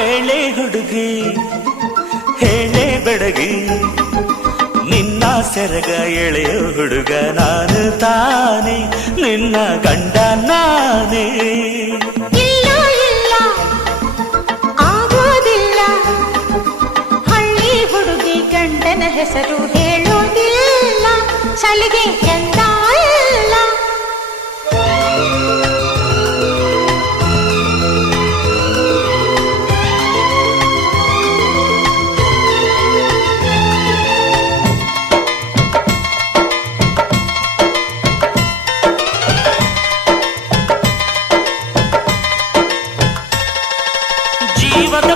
ಹೇಳೆ ಹುಡುಗಿ ಹೇಳೆ ಬೆಡಗಿ ನಿನ್ನ ಸೆರಗ ಎಳೆಯ ಹುಡುಗ ನಾನು ತಾನೆ ನಿನ್ನ ಗಂಡ ನಾನೇ. ಇಲ್ಲ ಇಲ್ಲ ಆಗೋದಿಲ್ಲ, ಹಳ್ಳಿ ಹುಡುಗಿ ಗಂಡನ ಹೆಸರು ಹೇಳೋದಿಲ್ಲ, ಸಲಿಗೆ ಎಂದ ಇಲ್ಲ. ಜೀವದ